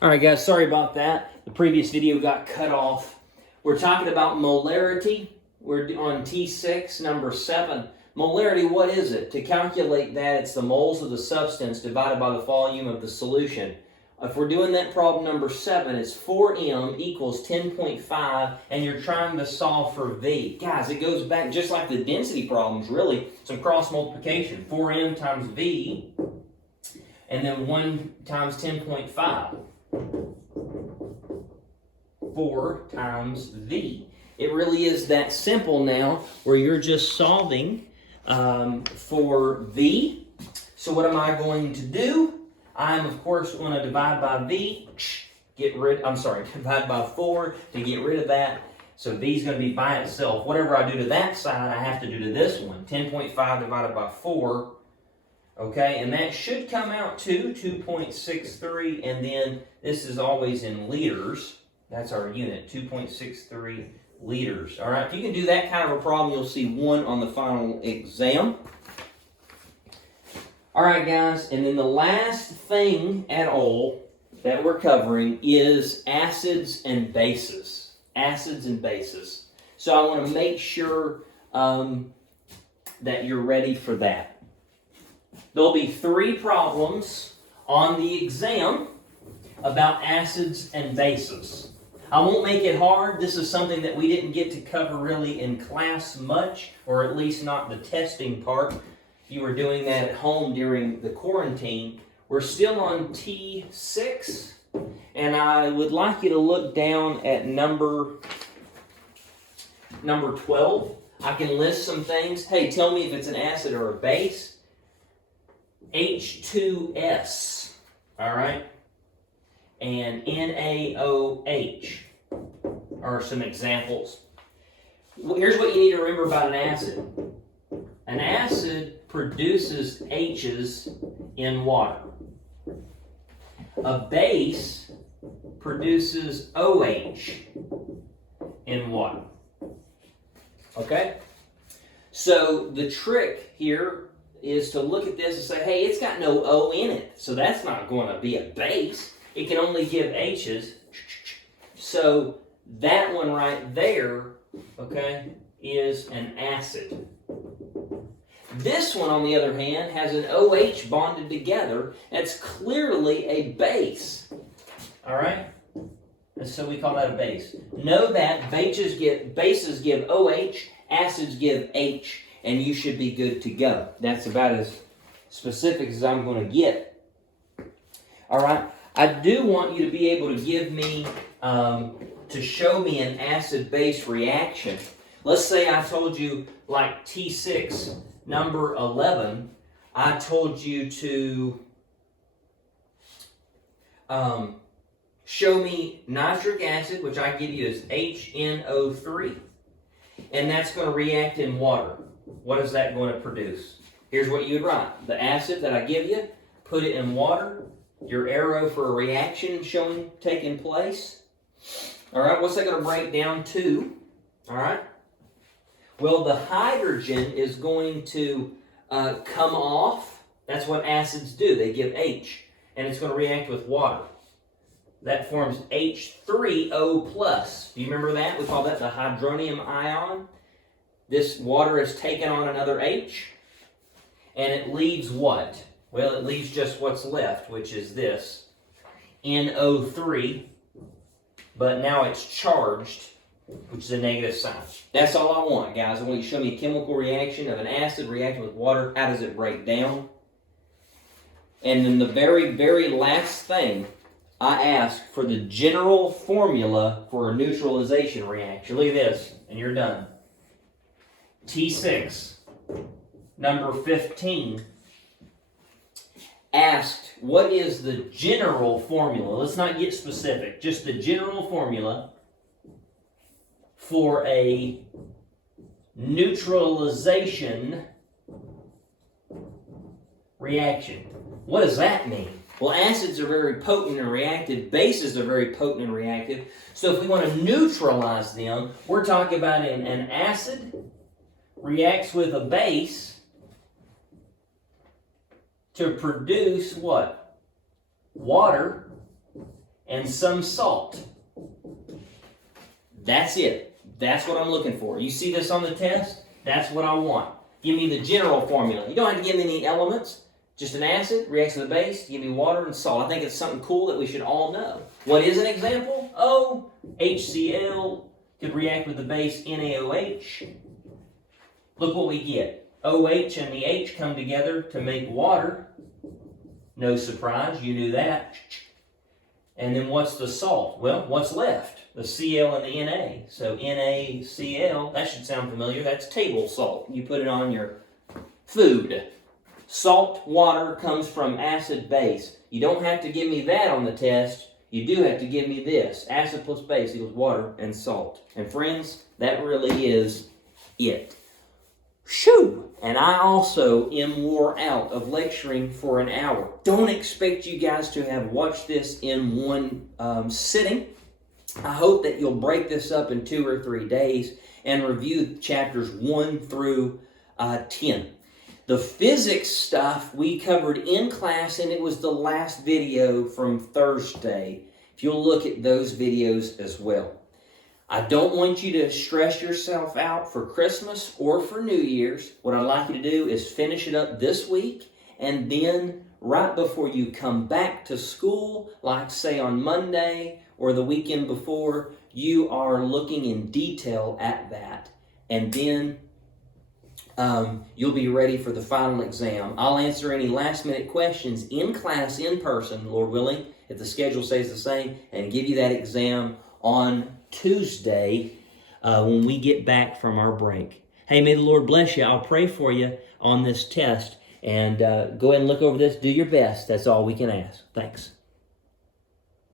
All right, guys, sorry about that. The previous video got cut off. We're talking about molarity. We're on T6, number 7. Molarity, what is it? To calculate that, it's the moles of the substance divided by the volume of the solution. If we're doing that problem number 7, it's 4m equals 10.5, and you're trying to solve for V. Guys, it goes back just like the density problems, really. Some cross multiplication. 4m times V, and then 1 times 10.5. 4 times V. It really is that simple now, where you're just solving for V. So what am I going to do? I'm, of course, going to divide by V, divide by 4 to get rid of that. So V is going to be by itself. Whatever I do to that side, I have to do to this one. 10.5 divided by 4. Okay, and that should come out to 2.63, and then this is always in liters. That's our unit, 2.63 liters. All right, if you can do that kind of a problem, you'll see 1 on the final exam. All right, guys, and then the last thing at all that we're covering is acids and bases. Acids and bases. So I want to make sure that you're ready for that. There'll be 3 problems on the exam about acids and bases. I won't make it hard. This is something that we didn't get to cover really in class much, or at least not the testing part. You were doing that at home during the quarantine. We're still on T6, and I would like you to look down at number 12. I can list some things. Hey, tell me if it's an acid or a base. H2S, all right, and NaOH are some examples. Here's what you need to remember about an acid. An acid produces H's in water. A base produces OH in water. Okay? So the trick here is to look at this and say, hey, it's got no O in it, so that's not going to be a base. It can only give H's. So that one right there, okay, is an acid. This one, on the other hand, has an OH bonded together. That's clearly a base. All right? And so we call that a base. Know that bases give OH, acids give H, and you should be good to go. That's about as specific as I'm going to get. All right? I do want you to be able to give me, to show me an acid-base reaction. Let's say I told you, like T6, number 11, I told you to show me nitric acid, which I give you as HNO3, and that's going to react in water. What is that going to produce? Here's what you'd write. The acid that I give you, put it in water, your arrow for a reaction taking place. All right, what's that going to break down to? All right. Well, the hydrogen is going to come off. That's what acids do. They give H, and it's going to react with water. That forms H3O+. Do you remember that? We call that the hydronium ion. This water has taken on another H, and it leaves what? Well, it leaves just what's left, which is this, NO3, but now it's charged, which is a negative sign. That's all I want, guys. I want you to show me a chemical reaction of an acid reacting with water. How does it break down? And then the very, very last thing, I ask for the general formula for a neutralization reaction. Look at this, and you're done. T6, number 15, asked, what is the general formula? Let's not get specific, just the general formula for a neutralization reaction. What does that mean? Well, acids are very potent and reactive. Bases are very potent and reactive. So if we want to neutralize them, we're talking about an acid reacts with a base to produce what? Water. and some salt. That's it. That's what I'm looking for. You see this on the test? That's what I want. Give me the general formula. You don't have to give me any elements. Just an acid, reacts with a base, give me water and salt. I think it's something cool that we should all know. What is an example? Oh, HCl could react with the base NaOH. Look what we get. OH and the H come together to make water. No surprise, you knew that. And then what's the salt? Well, what's left? The Cl and the Na. So NaCl, that should sound familiar. That's table salt. You put it on your food. Salt water comes from acid base. You don't have to give me that on the test. You do have to give me this. Acid plus base equals water and salt. And friends, that really is it. Shoo! And I also am wore out of lecturing for an hour. Don't expect you guys to have watched this in one sitting. I hope that you'll break this up in 2 or 3 days and review chapters 1 through 10. The physics stuff we covered in class, and it was the last video from Thursday. If you'll look at those videos as well. I don't want you to stress yourself out for Christmas or for New Year's. What I'd like you to do is finish it up this week, and then right before you come back to school, like say on Monday or the weekend before, you are looking in detail at that, and then you'll be ready for the final exam. I'll answer any last-minute questions in class, in person, Lord willing, if the schedule stays the same, and give you that exam on Tuesday when we get back from our break. Hey, may the Lord bless you. I'll pray for you on this test. And go ahead and look over this. Do your best. That's all we can ask. Thanks.